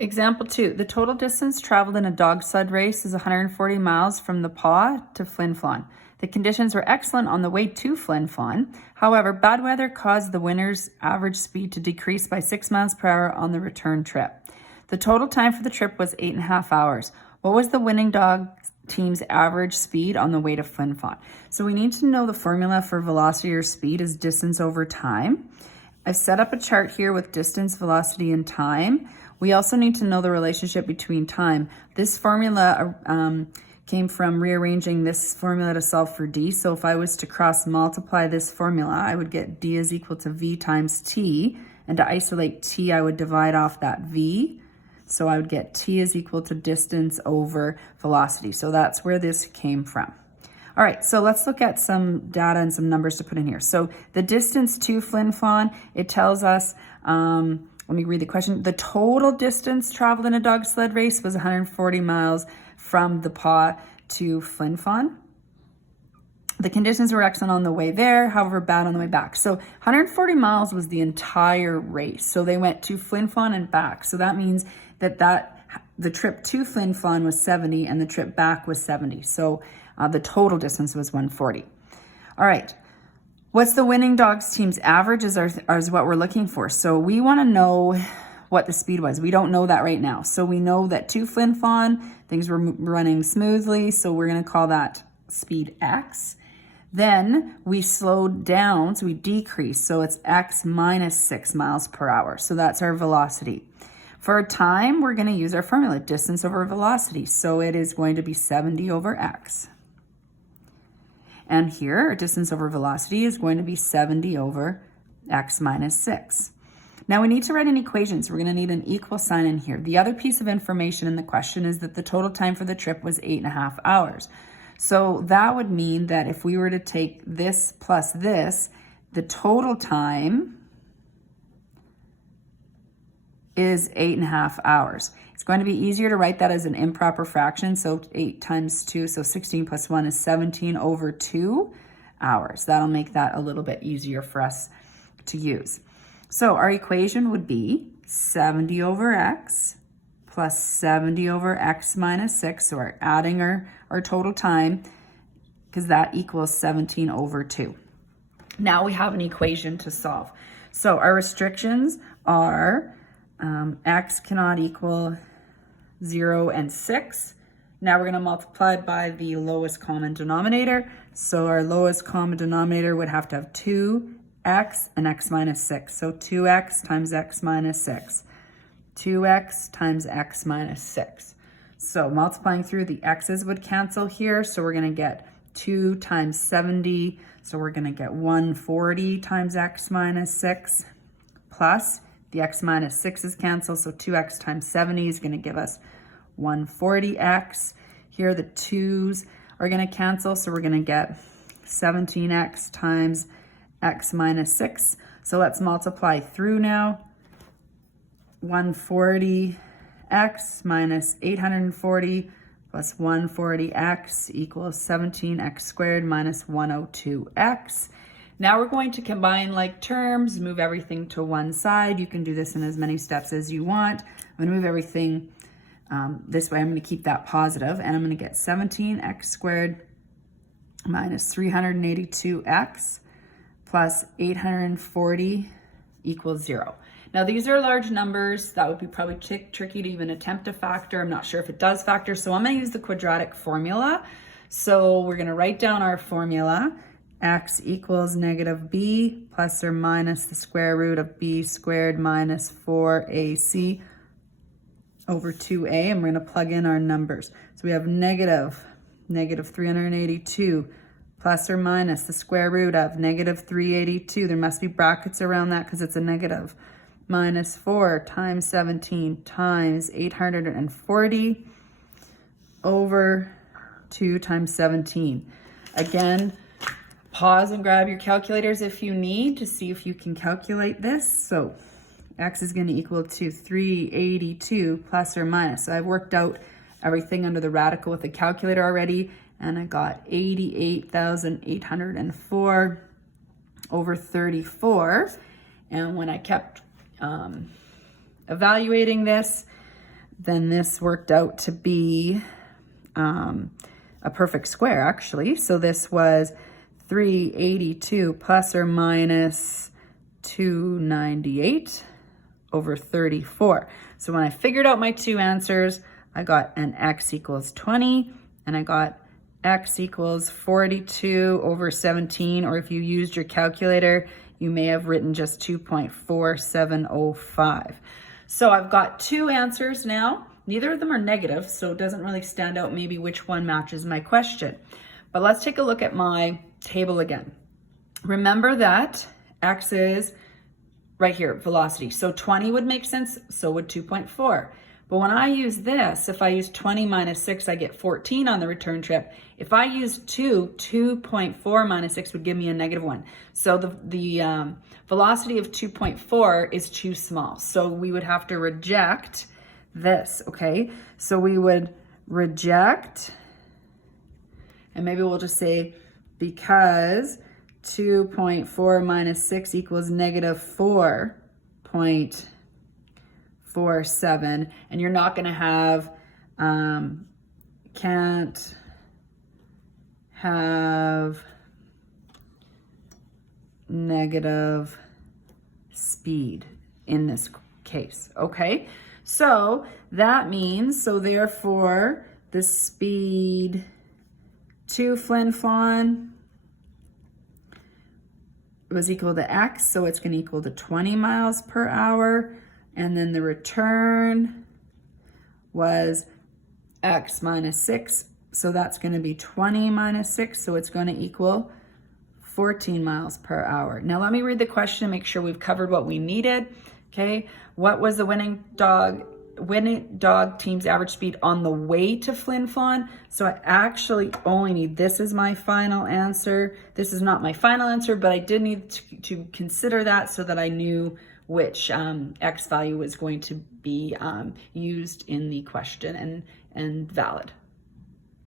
Example 2, the total distance traveled in a dog sled race is 140 miles from the paw to Flin Flon. The conditions were excellent on the way to Flin Flon. However, bad weather caused the winner's average speed to decrease by 6 miles per hour on the return trip. The total time for the trip was 8.5 hours. What was the winning dog team's average speed on the way to Flin Flon? So we need to know the formula for velocity or speed is distance over time. I've set up a chart here with distance, velocity, and time. We also need to know the relationship between time. This formula came from rearranging this formula to solve for d. So if I was to cross multiply this formula, I would get d is equal to v times t. And to isolate t, I would divide off that v. So I would get t is equal to distance over velocity. So that's where this came from. All right, so let's look at some data and some numbers to put in here. So the distance to Flin Flon, it tells us, let me read the question. The total distance traveled in a dog sled race was 140 miles from the paw to Flin Flon. The conditions were excellent on the way there, however, bad on the way back. So 140 miles was the entire race. So they went to Flin Flon and back. So that means that the trip to Flin Flon was 70 and the trip back was 70. So the total distance was 140. All right. What's the winning dogs team's average is what we're looking for. So we want to know what the speed was. We don't know that right now. So we know that to Flin Flon, things were running smoothly. So we're going to call that speed X. Then we slowed down, so we decreased. So it's X minus 6 miles per hour. So that's our velocity. For our time, we're going to use our formula, distance over velocity. So it is going to be 70 over X. And here, our distance over velocity is going to be 70 over X minus 6. Now we need to write an equation, so we're going to need an equal sign in here. The other piece of information in the question is that the total time for the trip was 8.5 hours. So that would mean that if we were to take this plus this, the total time is 8.5 hours. It's going to be easier to write that as an improper fraction. So 8 times 2, so 16 plus 1 is 17 over 2 hours. That'll make that a little bit easier for us to use. So our equation would be 70 over x plus 70 over x minus 6. So we're adding our total time because that equals 17 over 2. Now we have an equation to solve. So our restrictions are x cannot equal 0 and 6. Now we're going to multiply by the lowest common denominator. So our lowest common denominator would have to have 2x and x minus 6. So 2x times x minus 6. 2x times x minus 6. So multiplying through, the x's would cancel here. So we're going to get 2 times 70. So we're going to get 140 times x minus 6 plus the x minus 6 is canceled, so 2x times 70 is going to give us 140x. Here the 2's are going to cancel, so we're going to get 17x times x minus 6. So let's multiply through now. 140x minus 840 plus 140x equals 17x squared minus 102x. Now we're going to combine like terms, move everything to one side. You can do this in as many steps as you want. I'm going to move everything this way. I'm going to keep that positive, and I'm going to get 17x squared minus 382x plus 840 equals 0. Now these are large numbers. That would be probably tricky to even attempt to factor. I'm not sure if it does factor, so I'm going to use the quadratic formula. So we're going to write down our formula. X equals negative b plus or minus the square root of b squared minus 4ac over 2a. And we're going to plug in our numbers. So we have negative 382 plus or minus the square root of negative 382. There must be brackets around that because it's a negative. Minus 4 times 17 times 840 over 2 times 17. Again, pause and grab your calculators if you need to see if you can calculate this. So x is going to equal to 382 plus or minus. So I've worked out everything under the radical with the calculator already, and I got 88,804 over 34. And when I kept evaluating this, then this worked out to be a perfect square, actually. So this was 382 plus or minus 298 over 34. So when I figured out my two answers, I got an x equals 20, and I got x equals 42 over 17, or if you used your calculator, you may have written just 2.4705. So I've got two answers now. Neither of them are negative, so it doesn't really stand out maybe which one matches my question. But let's take a look at my table again. Remember that x is right here, velocity. So 20 would make sense, so would 2.4. But when I use this, if I use 20 minus 6, I get 14 on the return trip. If I use 2.4 minus 6 would give me a -1. So the velocity of 2.4 is too small. So we would have to reject this, okay? So we would reject, and maybe we'll just say because 2.4 minus 6 equals -4.47, and you're not going to have, can't have negative speed in this case, okay? So that means, so therefore the speed to Flin Flon was equal to x, so it's going to equal to 20 miles per hour. And then the return was x minus 6, so that's going to be 20 minus 6, so it's going to equal 14 miles per hour. Now let me read the question, make sure we've covered what we needed. Okay, what was the winning dog team's average speed on the way to Flin Flon? So I actually only need, this is my final answer. This is not my final answer, but I did need to consider that so that I knew which x value was going to be used in the question and valid.